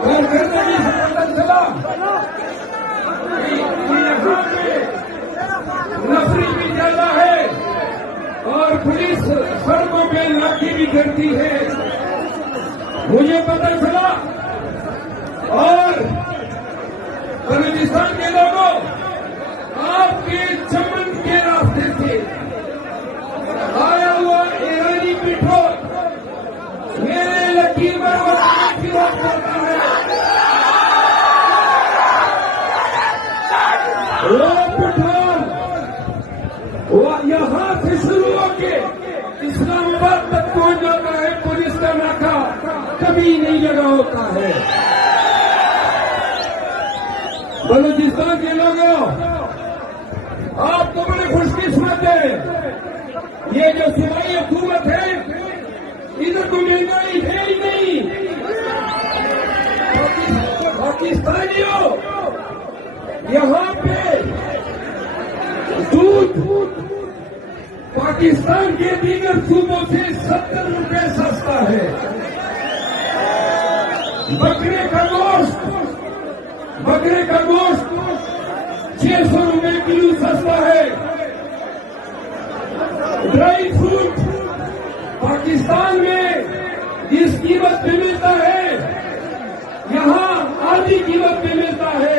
और गंदगी से पता चला कि यहाँ पे नफरी भी ज्यादा है और पुलिस सड़कों पे लाठी भी करती है, मुझे पता चला। और बलूचिस्तान के लोगों, आपके चमन के रास्ते से आया हुआ ईरानी पेट्रोल मेरे लकीमर की बात करता है। वो पेट्रोल वो यहां से शुरू होके इस्लामाबाद तक पहुंच जाता है। पुलिस का नाका कभी नहीं लगा होता है। बलूचिस्तान के लोगों, आप तो बड़े खुशकिस्मत हैं। ये जो सिवाई हुकूमत है, इधर तो महंगाई है ही नहीं। पाकिस्तानियों, यहाँ पे दूध पाकिस्तान के दीगर सूबों से 70 रुपए सस्ता है। बकरे का गोश्त 600 रुपए किलो सस्ता है। ड्राई फ्रूट पाकिस्तान में जिस कीमत पे मिलता है, यहाँ आधी कीमत पे मिलता है।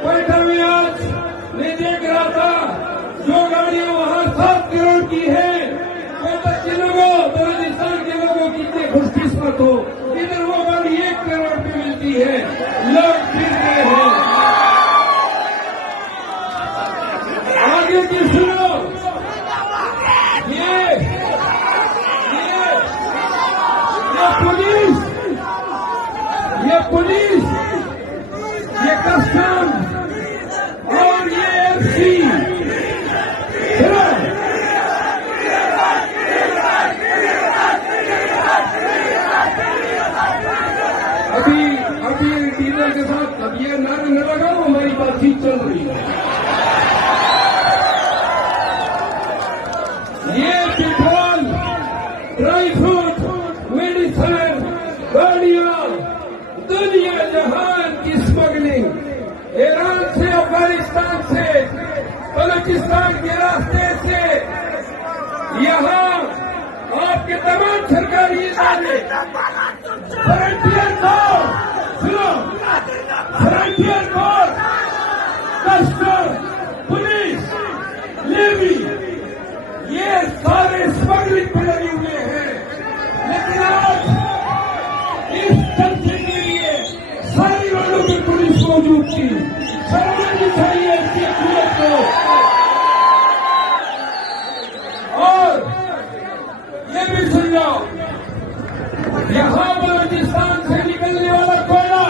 क्वेटा में आज मैं देख रहा था, जो गाड़ियां वहां 7 करोड़ की है, क्वेटा के लोगों, बलूचिस्तान के लोगों कितने खुशकिस्मत हो, इधर वो गाड़ी 1 करोड़ पे मिलती है। लोग फिर गए हैं। आगे की सुनो, ये पुलिस, ये कस्टम और ये एफसी, अभी डीलर के साथ अब ये नारे न लगाओ, हमारी बातचीत चल रही है। ये पेट्रोल, ड्राई फ्रूट, मेडिसिन, गाड़ियां, दुनिया जहान की स्मगलिंग ईरान से, अफगानिस्तान से, बलूचिस्तान के रास्ते से यहाँ आपके तमाम सरकारी इदारे, फ्रंटियर फोर्स, सुनो, frontier force, custom, police, navy, ये सारे स्मगलिंग पे लगे हुए हैं। लेकिन आज इस जलसे के लिए सारी वालों की पुलिस मौजूद थी। शर्मानी चाहिए इसकी हुकूमत को। और ये भी सुन लो, यहाँ बलूचिस्तान से निकलने वाला कोयला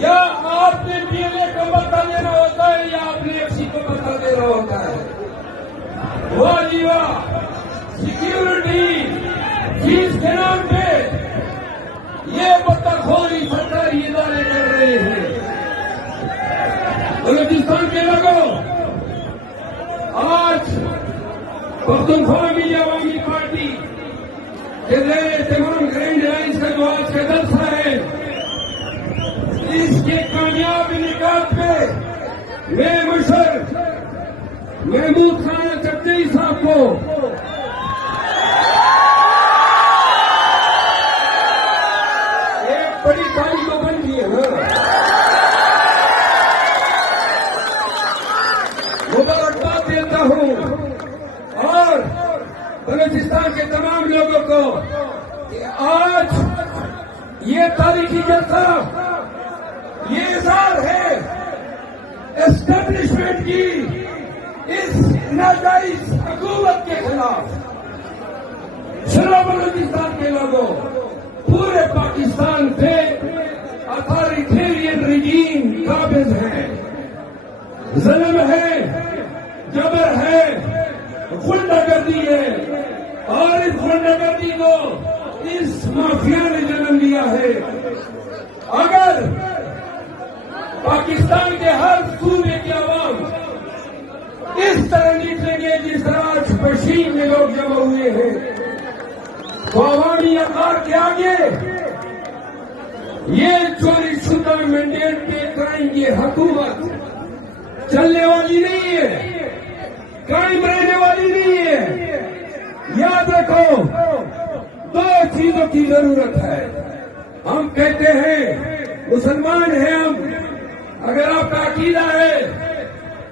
या आपने पीएलए को बता देना होता है या आपने एफसी को बता देना होता है। वाह जी वाह, सिक्योरिटी चीज के नाम पे ये बत्ताखोरी सरकारी इदारे कर रहे हैं। बलूचिस्तान के लोगों, आज पख्तूनख्वा में अवामी पार्टी के तमाम ग्रैंड लाइन्स का जो आज का जलसा है, इसके कामयाब निकात पे मैं मुशर्रफ महमूद खान चटनी साहब को एक बड़ी तारीख तो बन गई है ना, मुबारकबाद देता हूं। और बलूचिस्तान के तमाम लोगों को कि आज ये तारीखी जलसा, ये इज़हार है एस्टेब्लिशमेंट की इस नाजायज हुकूमत के खिलाफ। चलो बलूचिस्तान के लोगों, पूरे पाकिस्तान पे अथॉरिटेरियन रिजीम काबिज है, जुल्म है, जबर है, गुंडागर्दी है। और इस गुंडागर्दी को इस माफिया ने जन्म दिया है। अगर पाकिस्तान के हर सूबे के अवाम इस तरह निकलेंगे जिस तरह आज पश्चिम में लोग जमा हुए हैं, तो अवामी अखबार के आगे ये चोरी शुदा मैंडेट पे कराएंगे हुकूमत चलने वाली नहीं है, कायम रहने वाली नहीं है। याद रखो, दो चीजों की जरूरत है। हम कहते हैं मुसलमान हैं हम, अगर आपका अकीदा है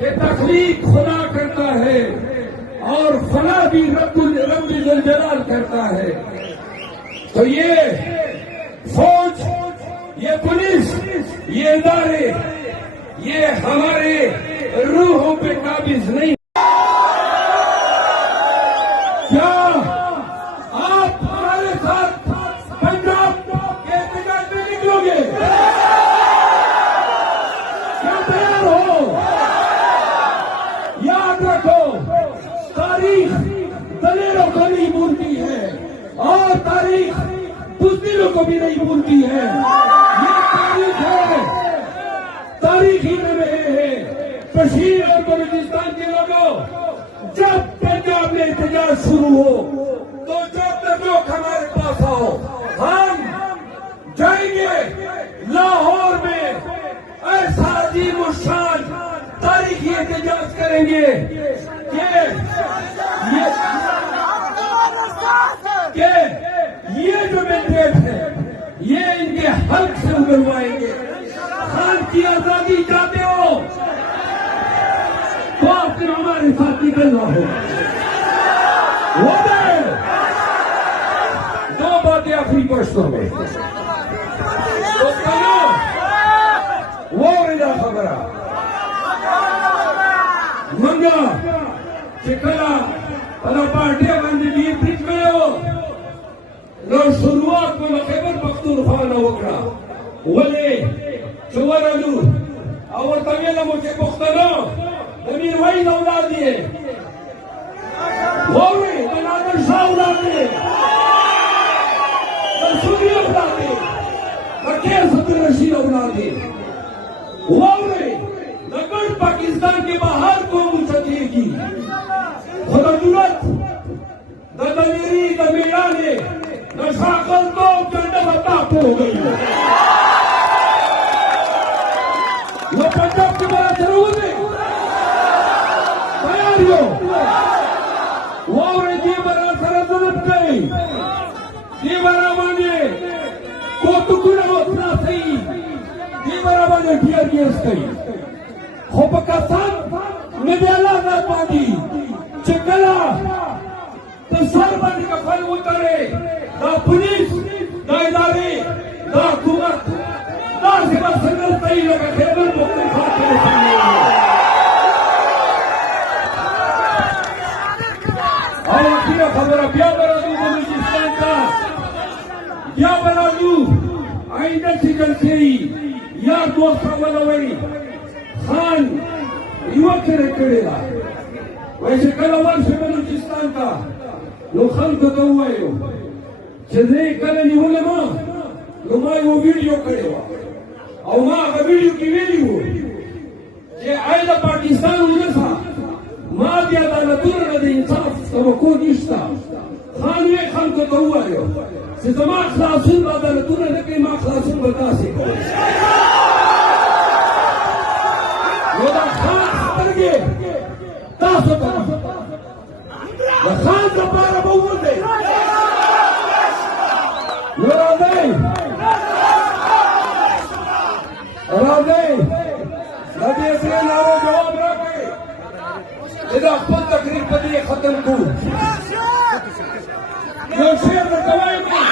कि तख्लीक खुदा करता है और फना भी रब्बुल जलाल करता है, तो ये फौज, ये पुलिस, ये इदारे, ये हमारे रूहों पे काबिज नहीं। क्या आप हमारे साथ पंजाब के एहतजाज में निकलोगे? क्या तैयार हो? याद रखो, तारीख दलेरों को नहीं भूलती है और तारीख बुज़दिलों को भी नहीं भूलती है। ये तारीख है, तारीख ही में रहे हैं। कश्मीर और बलूचिस्तान के लोगों, जब पंजाब में एहतजाज शुरू हो तो जब लोग हमारे पास आओ, हम जाएंगे लाहौर में, ऐसा अजीम शान तारीखी एहतजाज करेंगे कि ये जो मैंडेट है ये इनके हक से उगलवाएंगे। खान की आजादी चाहते हो तो आपको हमारे साथ निकलना होगा। दो बातें आखिरी पश्तों में तो करो वो रजा खबर मंगा चिकला और पार्टी बंदी भी फिट में हो लो शुरुआत में खैबर पख्तूनख्वा न वकरा वले चुवरलू और तमिल मुझे पुख्तनो जमीन वही औलाद दिए वो भी बनाकर शाह औलाद दिए सुनी औलाद दिए अकेल सत्तर रशीद औलाद दिए वो भी लगन पाकिस्तान के बाहर को मुझे की खुदा जुरत ददमेरी दमियाने नशाकल तो कंडा बता हो गई वो पंजाब के बारे जरूर है तैयारियों वो जी बरा सरजनत गई जी बरा माने को टुकड़ा उतना सही जी बरा माने टियर गेस गई हो पकासान निवेला ना पादी चिकला तो सरबंद का फल उतरे ना पुलिस ना इदारे ना हुकूमत ना सिवा संगल सही लगा खेबर मुक्ति खाते और आखिर खबर क्या बना दू बलूचिस्तान का क्या बना दू आइंदा चिकन से या दोस्त वही खान युवक से करेगा वैसे कल वर्ष बलूचिस्तान का लो खल्क तो हुआ है चले कल नहीं होगा मां लो मां वो वीडियो करेगा और मां का वीडियो की वीडियो ये आयदा पाकिस्तान उधर था मां दिया अदालत ने इंसाफ तो को निष्ठा खान में खल्क तो हुआ है से जमात खासून अदालत ने के मां खासून बता सको वो दा खान खतर के तासो खान का पारा बहुत है राधे से नारो जवाब रखे इधर खुद तकरीर पदी खत्म को जो शेर में दवाई में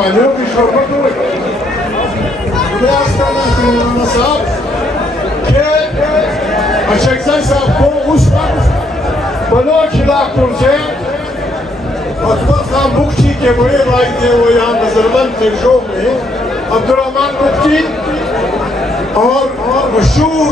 मेहरबानी होगी शोरबत हो साहब के अशक्सन साहब को उस वक्त बलोच इलाकों से अकबर खान मुफ्ती के बड़े भाई थे वो यहाँ नजरबंद थे शो में अब्दुल रहमान मुफ्ती और मशहूर